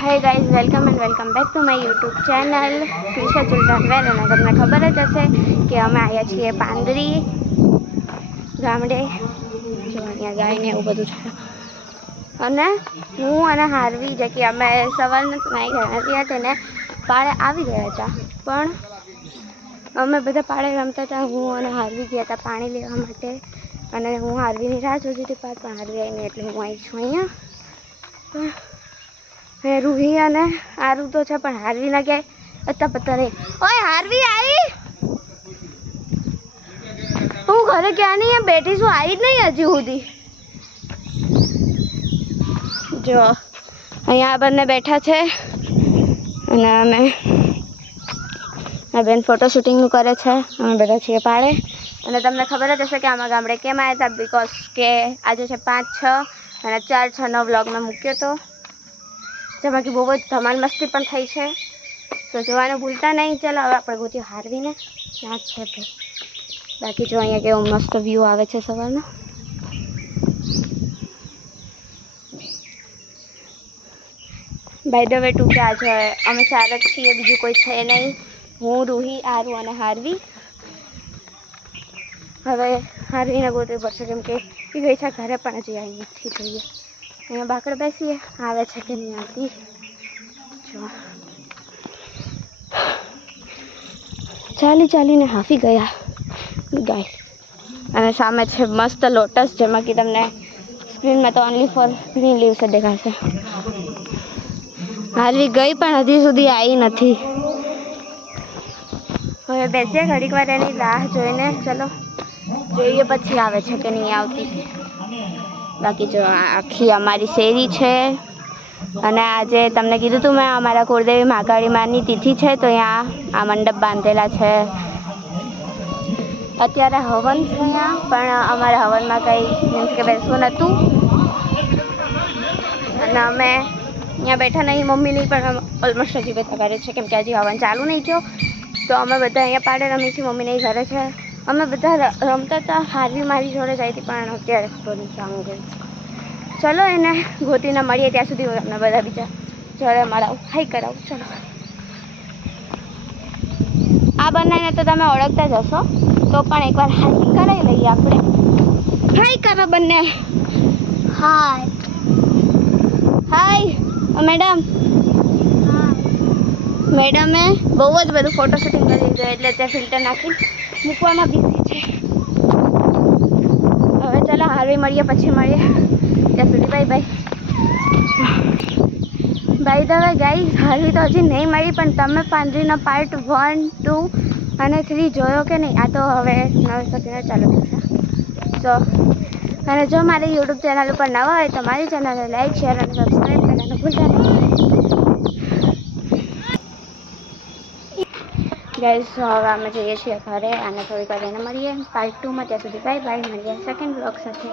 Hi guys, welcome and welcome back to my YouTube channel Krisha children wear. અને તમને ખબર જ હશે કે અમે આવ્યા છીએ પાંદરી ગામડે. જો અહીંયા ગાયને એવું બધું છે. અને હું અને હાર્વી જે કે અમે સવારના નાઈ ગયા હતા તેને પાળે આવી ગયા હતા, પણ અમે બધા પાળે રમતા હતા. હું અને હાર્વી ગયા હતા પાણી લેવા માટે, અને હું હાર્વીની રાહ જોતી હતી, પણ હાર્વી આવી નહીં એટલે હું આવી છું અહીંયા. પણ રૂહી અને આરુ તો છે, પણ હાર્વી ના ક્યાંય અત્તા પત્તા નહીં. ઓય હાર્વી આવી, હું ઘરે ક્યાં નહીં બેઠી છું, આવી જ નહીં હજી સુધી. જો અહીંયા આ બંને બેઠા છે અને અમે આ બેન ફોટો શૂટિંગનું કરે છે. અમે બધા છીએ પાડે. અને તમને ખબર જ હશે કે આમાં ગામડે કેમ આવ્યા હતા, બિકોઝ કે આજે છે 5/6 અને 4/6નો વ્લોગ મેં મૂક્યો હતો, જેમાં કે બહુ જ ધમાલ મસ્તી પણ થઈ છે. તો જોવાનું ભૂલતા નહીં. ચાલો હવે આપણે ગોતી હાર્વીને ત્યાં છે ભાઈ. બાકી જો અહીંયા કેવો મસ્ત વ્યૂ આવે છે સવારનો. બાય ધ વે ટુ કે આજે અમે 4 જ છીએ, બીજું કોઈ છે નહીં. હું, રૂહી, આરુ અને હાર્વી. હવે હાર્વીને ગોતવી પડશે કેમ કે એ ગઈ છે ઘરે, પણ હજી આવી નથી. જોઈએ અહીંયા બાકડ બેસીએ, આવે છે કે નહીં આવતી. જો ચાલીને હાફી ગયા ગાય. અને સામે છે મસ્ત લોટસ, જેમાં કે તમને સ્ક્રીનમાં તો ઓનલી ફોર ગ્રીન લીવ્સ જ દેખાશે. હાર્વી ગઈ પણ હજી સુધી આવી નથી. હવે બેસીએ ઘડીક વાર એની રાહ જોઈને. ચલો જોઈએ પછી આવે છે કે નહીં આવતી. બાકી જો આખી અમારી શેરી છે. અને આજે તમને કીધું હતું મેં, અમારા કુળદેવી મહાકાળી માની તિથિ છે, તો અહીંયા આ મંડપ બાંધેલા છે. અત્યારે હવન છે અહીંયા, પણ અમારે હવનમાં કંઈ મીન્સ કે બેસવું નહોતું, અને અમે અહીંયા બેઠા નહીં. મમ્મી નહીં, પણ ઓલમોસ્ટ હજી બધા ઘરે છે કેમ કે હજી હવન ચાલુ નહીં થયો. તો અમે બધા અહીંયા પાડે રમીએ છીએ, મમ્મી નહીં ઘરે છે. અમે બધા રમતા હતા. હાર્વી મારી જોડે જ આવી હતી, પણ અત્યારે ખબર નહીં ક્યાં ગઈ. ચલો એને ગોતીને મળીએ, ત્યાં સુધી હું તમને બધા બીજા જોડે મળાવું, હાઈ કરાવું. ચલો આ બંનેને તો તમે ઓળખતા જ હશો, તો પણ એકવાર હાઈ કરાવી લઈએ આપણે. હાઈ કરો બંને. હાય હાય મેડમ. મેડમે બહુ જ બધું ફોટો શૂટિંગ કરી લીધું, એટલે ત્યાં ફિલ્ટર નાખી મૂકવામાં બિઝી છે. હવે ચાલો હાર્વી મળીએ, પછી મળીએ. ત્યાં સુધી bye bye. By the way guys, Harvey તો હજી નહીં મળી, પણ તમે પાંદરીનો પાર્ટ 1, 2 અને 3 જોયો કે નહીં? આ તો હવે નવેસરથી ચાલુ થશે. તો અને જો મારી યુટ્યુબ ચેનલ ઉપર નવા હોય તો મારી ચેનલને લાઈક, શેર અને સબસ્ક્રાઈબ કરવાનું ભૂલતા નહીં. ગાઈઝ હવે અમે જઈએ છીએ ઘરે, અને થોડીક વાર એને મળીએ પાર્ટ 2માં. ત્યાં સુધી બાય બાય. મળીએ સેકન્ડ બ્લોગ સાથે.